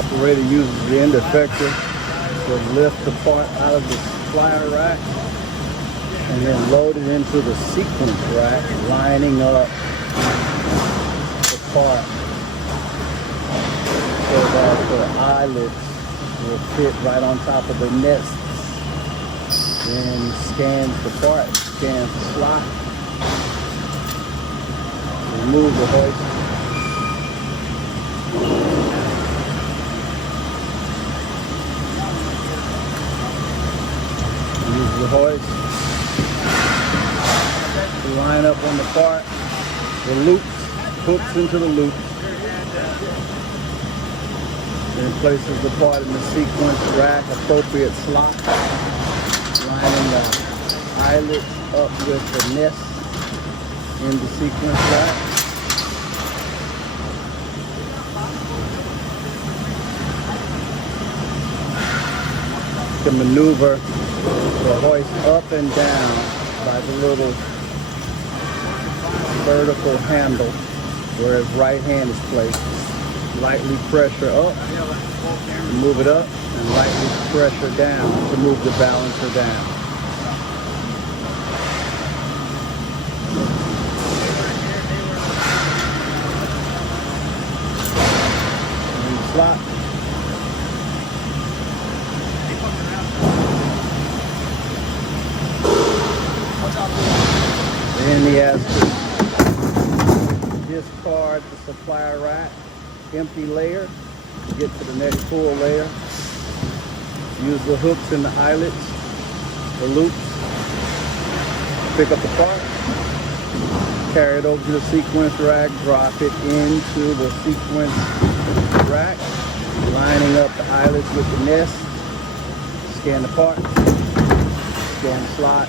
operator uses the end effector to lift the part out of the supplier rack and then load it into the sequence rack, lining up the part so that the eyelets will fit right on top of the nests. Then scans the part, scans the slot, remove the hoist. Use the hoist to line up on the part, the loops, hooks into the loops, then places the part in the sequence rack, appropriate slot, lining the eyelets up with the nest in the sequence rack. To maneuver the hoist up and down by the little vertical handle where his right hand is placed. Lightly pressure up to move it up and lightly pressure down to move the balancer down. And the slot. Then he has to discard the supplier rack, empty layer, to get to the next full layer. Use the hooks and the eyelets, the loops, pick up the part, carry it over to the sequence rack, drop it into the sequence rack, lining up the eyelets with the nest, scan the part, scan the slot.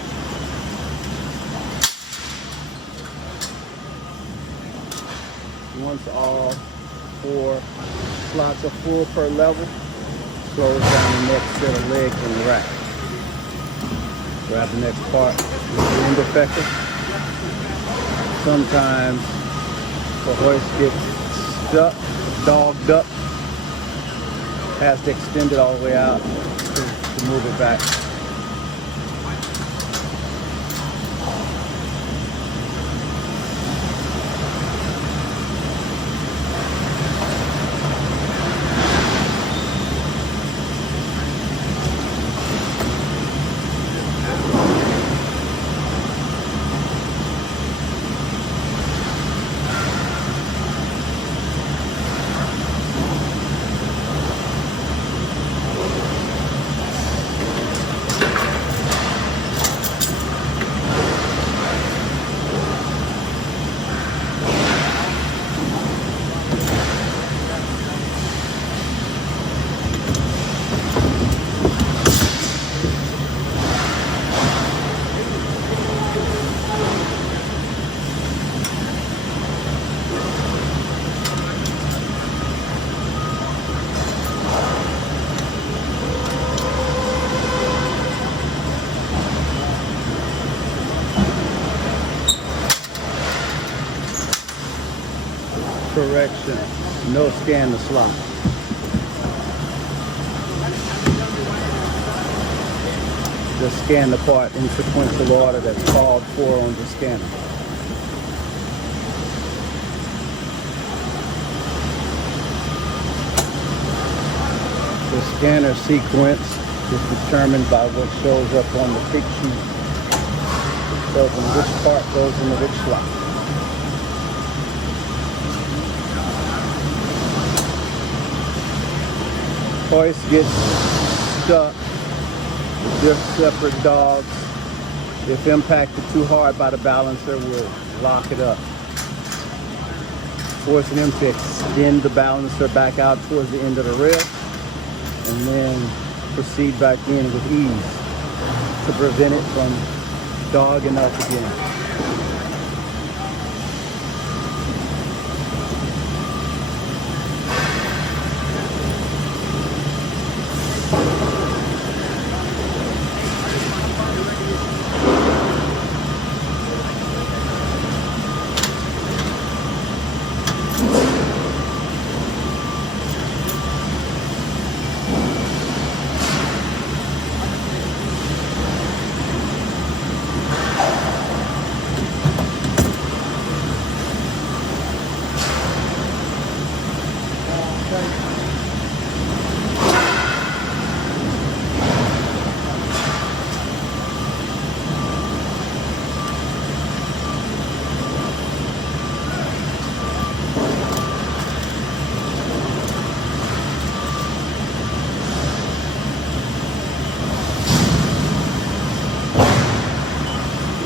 Once all 4 slots are full per level, close down the next set of legs in the rack. Grab the next part with the end effector. Sometimes the hoist gets stuck, dogged up, has to extend it all the way out to move it back. Correction, no scan the slot. Just scan the part in sequential order that's called for on the scanner. The scanner sequence is determined by what shows up on the pick sheet. It tells them which part goes into which slot. Hoist gets stuck with just separate dogs. If impacted too hard by the balancer, we'll lock it up. Forcing him to extend the balancer back out towards the end of the rail and then proceed back in with ease to prevent it from dogging up again.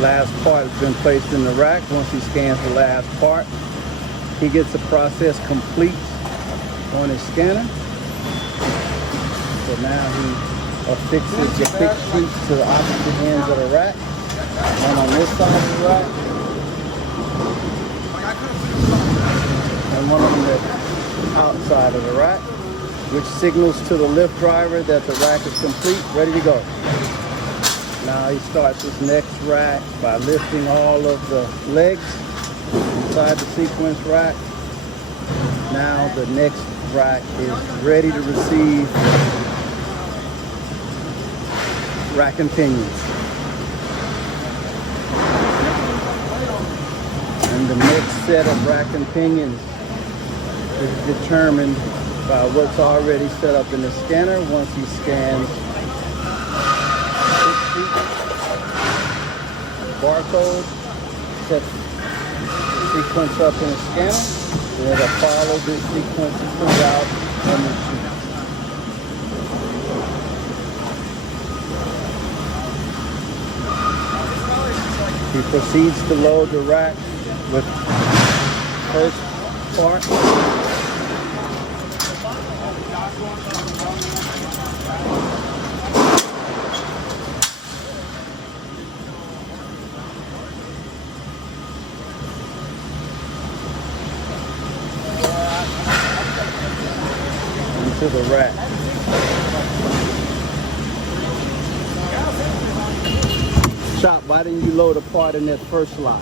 last part has been placed in the rack. Once he scans the last part, he gets the process complete on his scanner. So now he affixes the fixed sheets to the opposite ends of the rack. One on this side of the rack, and one on the outside of the rack, which signals to the lift driver that the rack is complete, ready to go. Now he starts this next rack by lifting all of the legs inside the sequence rack. Now the next rack is ready to receive rack and pinions. And the next set of rack and pinions is determined by what's already set up in the scanner. Once he scans barcode, sets the sequence up in the scanner, and it'll follow this sequence and put it out on the sheet. He proceeds to load the rack with first part. Into the rack. Chop, why didn't you load a part in that first slot?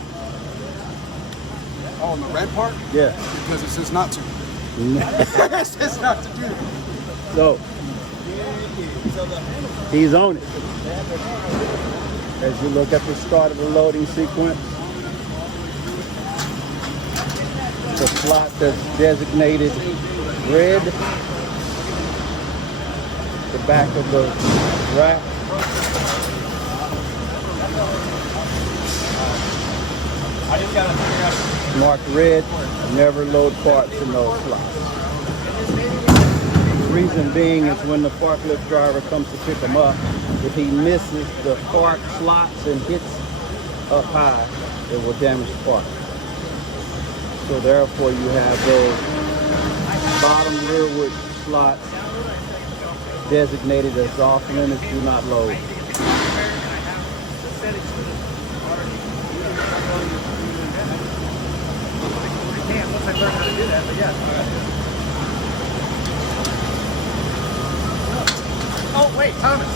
Oh, on the red part? Yeah. Because it says not to. It says not to do. So, he's on it. As you look at the start of the loading sequence, the slot that's designated red, the back of the rack, marked red, never load parts in those slots. The reason being is when the forklift driver comes to pick them up, if he misses the fork slots and hits up high, it will damage the part. So therefore you have those bottom rearward slots designated as off limits, do not load. Once I learn how to do that, but yeah. Oh, wait, Thomas.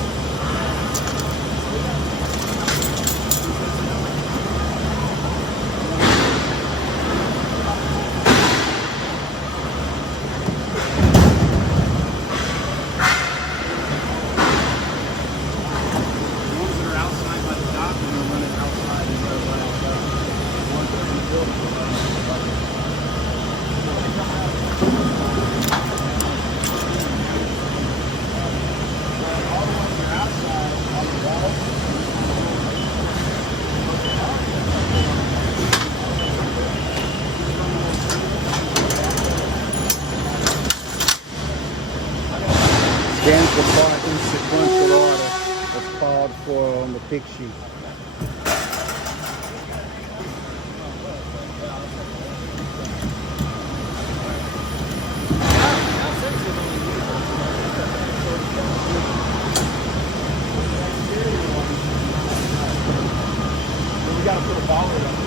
Scans the part in sequential order as called for on the pick sheet. We gotta put a baller on.